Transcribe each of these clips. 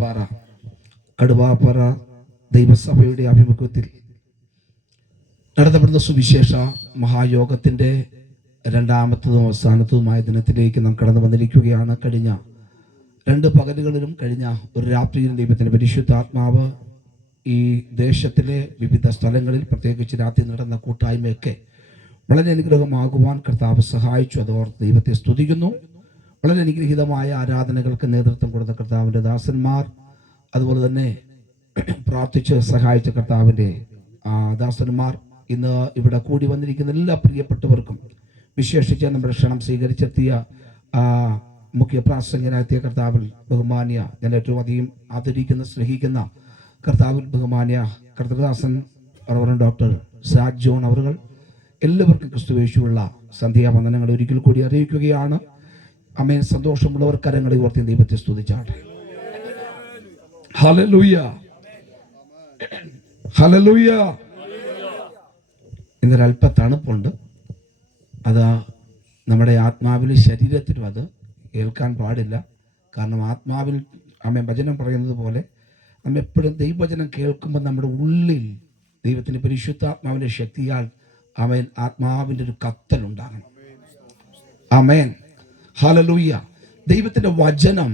പാറ കടുവാപ്പാറ ദൈവസഭയുടെ ആഭിമുഖ്യത്തിൽ നടത്തപ്പെടുന്ന സുവിശേഷ മഹായോഗത്തിൻ്റെ രണ്ടാമത്തതും അവസാനത്തതുമായ ദിനത്തിലേക്ക് നാം കടന്നു വന്നിരിക്കുകയാണ്. കഴിഞ്ഞ 2 പകലുകളിലും കഴിഞ്ഞ ഒരു രാത്രിയിലും ദൈവത്തിൻ്റെ പരിശുദ്ധാത്മാവ് ഈ ദേശത്തിലെ വിവിധ സ്ഥലങ്ങളിൽ പ്രത്യേകിച്ച് രാത്രി നടന്ന കൂട്ടായ്മയൊക്കെ വളരെ അനുഗ്രഹമാകുവാൻ കർത്താവ് സഹായിച്ചു. അതോർത്ത് ദൈവത്തെ സ്തുതിക്കുന്നു. വളരെ അനുഗ്രഹീതമായ ആരാധനകൾക്ക് നേതൃത്വം കൊടുത്ത കർത്താവിൻ്റെ ദാസന്മാർ, അതുപോലെ തന്നെ പ്രാർത്ഥിച്ച് സഹായിച്ച കർത്താവിൻ്റെ ദാസന്മാർ, ഇന്ന് ഇവിടെ കൂടി വന്നിരിക്കുന്ന എല്ലാ പ്രിയപ്പെട്ടവർക്കും, വിശേഷിച്ച് നമ്മുടെ ക്ഷണം സ്വീകരിച്ചെത്തിയ മുഖ്യ പ്രാസംഗികനായെത്തിയ കർത്താവിൽ ബഹുമാന്യ, ഞാൻ ഏറ്റവും അധികം ആദരിക്കുന്ന സ്നേഹിക്കുന്ന കർത്താവിൽ ബഹുമാന്യ കർത്തദാസൻ റവറൻഡ് ഡോക്ടർ സാജ് ജോൺ അവറുകൾ, എല്ലാവർക്കും ക്രിസ്തുവേശുവുള്ള സന്ധ്യാവന്ദനങ്ങൾ ഒരിക്കൽ കൂടി അറിയിക്കുകയാണ്. ആമേൻ. സന്തോഷമുള്ളവർ കരങ്ങളെ ഉയർത്തി ദൈവത്തെ സ്തുതിച്ചാട്ടെ. Hallelujah, hallelujah. ഇന്നൊരല്പ തണുപ്പുണ്ട്. അത് നമ്മുടെ ആത്മാവിലും ശരീരത്തിലും അത് കേൾക്കാൻ പാടില്ല. കാരണം ആത്മാവിൽ ആമേൻ വചനം പറയുന്നത് പോലെ നമ്മ എപ്പോഴും ദൈവവചനം കേൾക്കുമ്പോൾ നമ്മുടെ ഉള്ളിൽ ദൈവത്തിൻ്റെ പരിശുദ്ധാത്മാവിൻ്റെ ശക്തിയാൽ ആമേൻ ആത്മാവിൻ്റെ ഒരു കത്തലുണ്ടാകണം. ആമേൻ, ഹല്ലേലൂയ. ദൈവത്തിൻ്റെ വചനം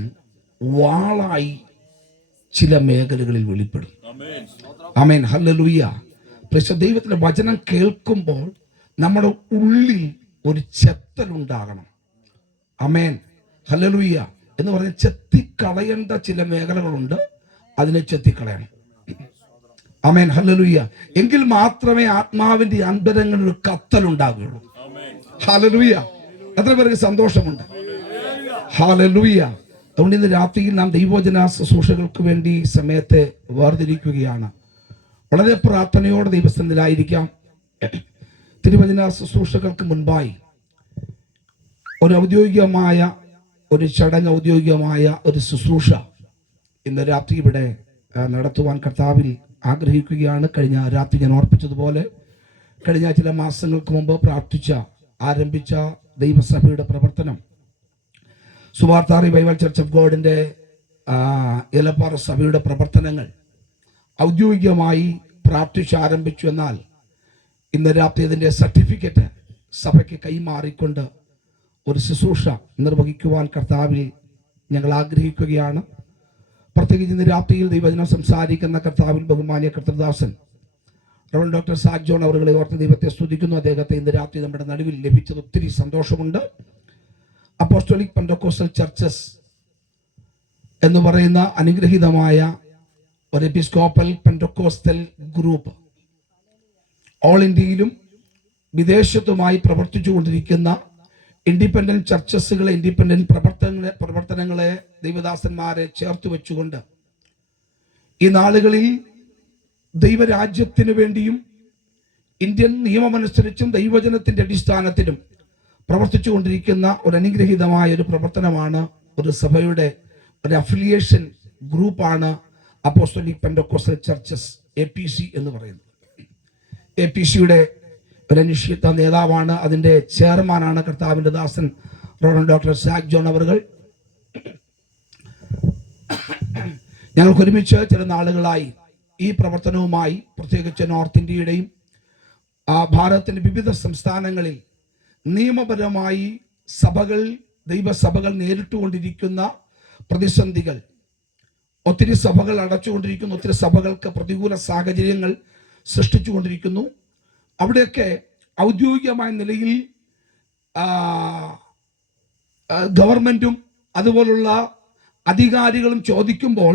വാളായി ചില മേഖലകളിൽ വെളിപ്പെടും. ആമേൻ, ഹല്ലേലൂയ. ദൈവത്തിൻ്റെ വചനം കേൾക്കുമ്പോൾ നമ്മുടെ ഉള്ളിൽ ഒരു ചെത്തലുണ്ടാകണം. ആമേൻ, ഹല്ലേലൂയ. എന്ന് പറഞ്ഞാൽ ചെത്തിക്കളയേണ്ട ചില മേഖലകളുണ്ട്, അതിനെ ചെത്തിക്കളയണം. ആമേൻ, ഹല്ലേലൂയ. എങ്കിൽ മാത്രമേ ആത്മാവിന്റെ അന്തരങ്ങളിൽ ഒരു കത്തലുണ്ടാകുകയുള്ളൂ. ഹല്ലേലൂയ. എത്ര പേർക്ക് സന്തോഷമുണ്ട്? ഹല്ലേലൂയ. അതുകൊണ്ട് ഇന്ന് രാത്രിയിൽ നാം ദൈവവചന ശുശ്രൂഷകൾക്ക് വേണ്ടി സമയത്തെ വേർതിരിക്കുകയാണ്. വളരെ പ്രാർത്ഥനയോടെ ദൈവസ്ഥനിലായിരിക്കാം. തിരുവചന ശുശ്രൂഷകൾക്ക് മുൻപായി ഒരു ഔദ്യോഗികമായ ഒരു ചടങ്ങ്, ഔദ്യോഗികമായ ഒരു ശുശ്രൂഷ ഇന്ന് രാത്രി ഇവിടെ നടത്തുവാൻ കർത്താവിൽ ആഗ്രഹിക്കുകയാണ്. കഴിഞ്ഞ രാത്രി ഞാൻ ഓർപ്പിച്ചതുപോലെ കഴിഞ്ഞ ചില മാസങ്ങൾക്ക് മുമ്പ് ആരംഭിച്ച ദൈവസഭയുടെ പ്രവർത്തനം, സുവാർത്ത റിവൈവൽ ചർച്ച് ഓഫ് ഗോഡിൻ്റെ ഏലപ്പാറ സഭയുടെ പ്രവർത്തനങ്ങൾ ഔദ്യോഗികമായി ആരംഭിച്ചു. എന്നാൽ ഇന്ന് രാത്രി ഇതിൻ്റെ സർട്ടിഫിക്കറ്റ് സഭയ്ക്ക് കൈമാറിക്കൊണ്ട് ഒരു ശുശ്രൂഷ നിർവഹിക്കുവാൻ കർത്താവിൽ ഞങ്ങൾ ആഗ്രഹിക്കുകയാണ്. പ്രത്യേകിച്ച് ഇന്ന് രാത്രിയിൽ ദൈവവചനം സംസാരിക്കുന്ന കർത്താവിൽ ബഹുമാന്യ കർത്തദാസൻ റവറൻഡ് ഡോക്ടർ സാജ് ജോൺ അവരുകളെ ഓർത്ത് ദൈവത്തെ സ്തുതിക്കുന്നു. അദ്ദേഹത്തെ ഇന്ന് രാത്രി നമ്മുടെ നടുവിൽ ലഭിച്ചത് ഒത്തിരി സന്തോഷമുണ്ട്. അപ്പോസ്റ്റോലിക് പെന്തക്കോസ്റ്റൽ ചർച്ചസ് എന്ന് പറയുന്ന അനുഗ്രഹീതമായ ഒരു എപ്പിസ്കോപ്പൽ പെന്തക്കോസ്റ്റൽ ഗ്രൂപ്പ് ഓൾ ഇന്ത്യയിലും വിദേശത്തുമായി പ്രവർത്തിച്ചു കൊണ്ടിരിക്കുന്ന ഇൻഡിപെൻഡന്റ് ചർച്ചസുകളെ, ഇൻഡിപെൻഡന്റ് പ്രവർത്തനങ്ങളെ ദൈവദാസന്മാരെ ചേർത്ത് വെച്ചുകൊണ്ട് ഈ നാളുകളിൽ ദൈവരാജ്യത്തിന് വേണ്ടിയും ഇന്ത്യൻ നിയമമനുസരിച്ചും ദൈവവചനത്തിന്റെ അടിസ്ഥാനത്തിലും പ്രവർത്തിച്ചു കൊണ്ടിരിക്കുന്ന ഒരു അനുഗ്രഹീതമായ ഒരു പ്രവർത്തനമാണ്, ഒരു സഭയുടെ ഒരു അഫിലിയേഷൻ ഗ്രൂപ്പാണ് അപ്പോസ്റ്റോലിക് പെന്തക്കോസ്റ്റൽ ചർച്ചസ്, APC എന്ന് പറയുന്നത്. APCയുടെ ഒരു അനിശ്ചിത നേതാവാണ്, അതിൻ്റെ ചെയർമാനാണ് കർത്താവിൻ്റെ ദാസൻ റവറൻഡ് ഡോക്ടർ സാജ് ജോൺ അവറുകൾ. ഞങ്ങൾക്ക് ഒരുമിച്ച് ചില നാളുകളായി ഈ പ്രവർത്തനവുമായി, പ്രത്യേകിച്ച് നോർത്ത് ഇന്ത്യയുടെയും ഭാരതത്തിൻ്റെ വിവിധ സംസ്ഥാനങ്ങളിൽ നിയമപരമായി ദൈവസഭകൾ നേരിട്ടുകൊണ്ടിരിക്കുന്ന പ്രതിസന്ധികൾ, ഒത്തിരി സഭകൾ അടച്ചുകൊണ്ടിരിക്കുന്നു, ഒത്തിരി സഭകൾക്ക് പ്രതികൂല സാഹചര്യങ്ങൾ സൃഷ്ടിച്ചുകൊണ്ടിരിക്കുന്നു. അവിടെയൊക്കെ ഔദ്യോഗികമായ നിലയിൽ ഗവൺമെൻറ്റും അതുപോലുള്ള അധികാരികളും ചോദിക്കുമ്പോൾ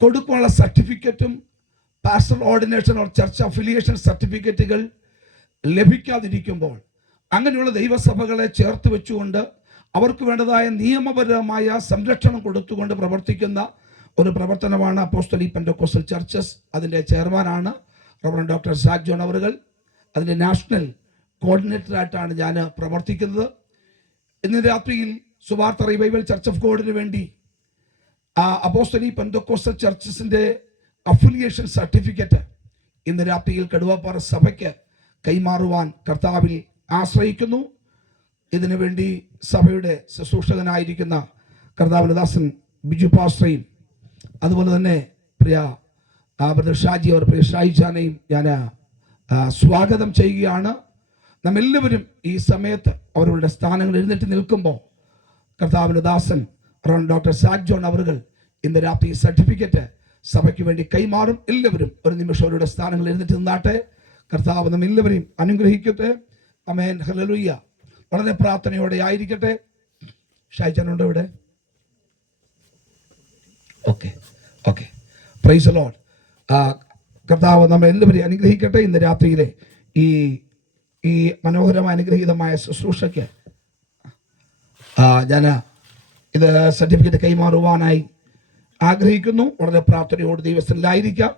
കൊടുക്കാനുള്ള സർട്ടിഫിക്കറ്റും pastoral ordination or church affiliation സർട്ടിഫിക്കറ്റുകൾ ലഭിക്കാതിരിക്കുമ്പോൾ അങ്ങനെയുള്ള ദൈവസഭകളെ ചേർത്ത് വെച്ചുകൊണ്ട് അവർക്ക് വേണ്ടതായ നിയമപരമായ സംരക്ഷണം കൊടുത്തുകൊണ്ട് പ്രവർത്തിക്കുന്ന ഒരു പ്രവർത്തനമാണ് അപ്പോസ്റ്റോലിക് പെന്തക്കോസ്റ്റൽ ചർച്ചസ്. അതിൻ്റെ ചെയർമാനാണ് റവറൻഡ് ഡോക്ടർ സാജ് ജോൺ അവറുകൾ. അതിൻ്റെ നാഷണൽ കോർഡിനേറ്ററായിട്ടാണ് ഞാൻ പ്രവർത്തിക്കുന്നത്. ഇന്ന് രാത്രിയിൽ സുവാർത്ത റിവൈവൽ ചർച്ച് ഓഫ് ഗോഡിന് വേണ്ടി അപ്പോസ്റ്റോലിക് പെന്തക്കോസ്റ്റൽ ചർച്ചസിൻ്റെ അഫിലിയേഷൻ സർട്ടിഫിക്കറ്റ് ഇന്ന് രാത്രിയിൽ കടുവാപ്പാറ സഭയ്ക്ക് കൈമാറുവാൻ കർത്താവിൽ ആശ്രയിക്കുന്നു. ഇതിനു വേണ്ടി സഭയുടെ ശുശ്രൂഷകനായിരിക്കുന്ന കർത്താവിൻ്റെ ദാസൻ ബിജു പാസ്റ്ററേയും അതുപോലെ തന്നെ പ്രിയ ബ്രദർ ഷാജി അവർ പ്രിയ ഷായിജാനെയും ഞാൻ സ്വാഗതം ചെയ്യുകയാണ്. നമ്മെല്ലാവരും ഈ സമയത്ത് അവരുടെ സ്ഥാനങ്ങൾ എഴുന്നേറ്റ് നിൽക്കുമ്പോൾ കർത്താവിൻ്റെ ദാസൻ ഡോക്ടർ സാജ് ജോൺ അവറുകൾ ഇന്ന് രാത്രി സർട്ടിഫിക്കറ്റ് സഭയ്ക്ക് വേണ്ടി കൈമാറും. എല്ലാവരും ഒരു നിമിഷം അവരുടെ സ്ഥാനങ്ങൾ എഴുന്നേറ്റ് നിന്നാട്ടെ. കർത്താവ് നമ്മ എല്ലാവരെയും അനുഗ്രഹിക്കട്ടെ. ആമേൻ, ഹല്ലേലൂയ. വളരെ പ്രാർത്ഥനയോടെ ആയിരിക്കട്ടെ. ഷായിജാനുണ്ടോ ഇവിടെ? Okay, praise the Lord. കർത്താവ് നമ്മെ എല്ലാവരെയും അനുഗ്രഹിക്കട്ടെ. ഇന്ന് രാത്രിയിലെ ഈ മനോഹരമായ അനുഗ്രഹീതമായ ശുശ്രൂഷയ്ക്ക് ഞാൻ ഇത് സർട്ടിഫിക്കറ്റ് കൈമാറുവാനായി ആഗ്രഹിക്കുന്നു. വളരെ പ്രാർത്ഥനയോട് ദൈവസ്ഥനിലായിരിക്കാം.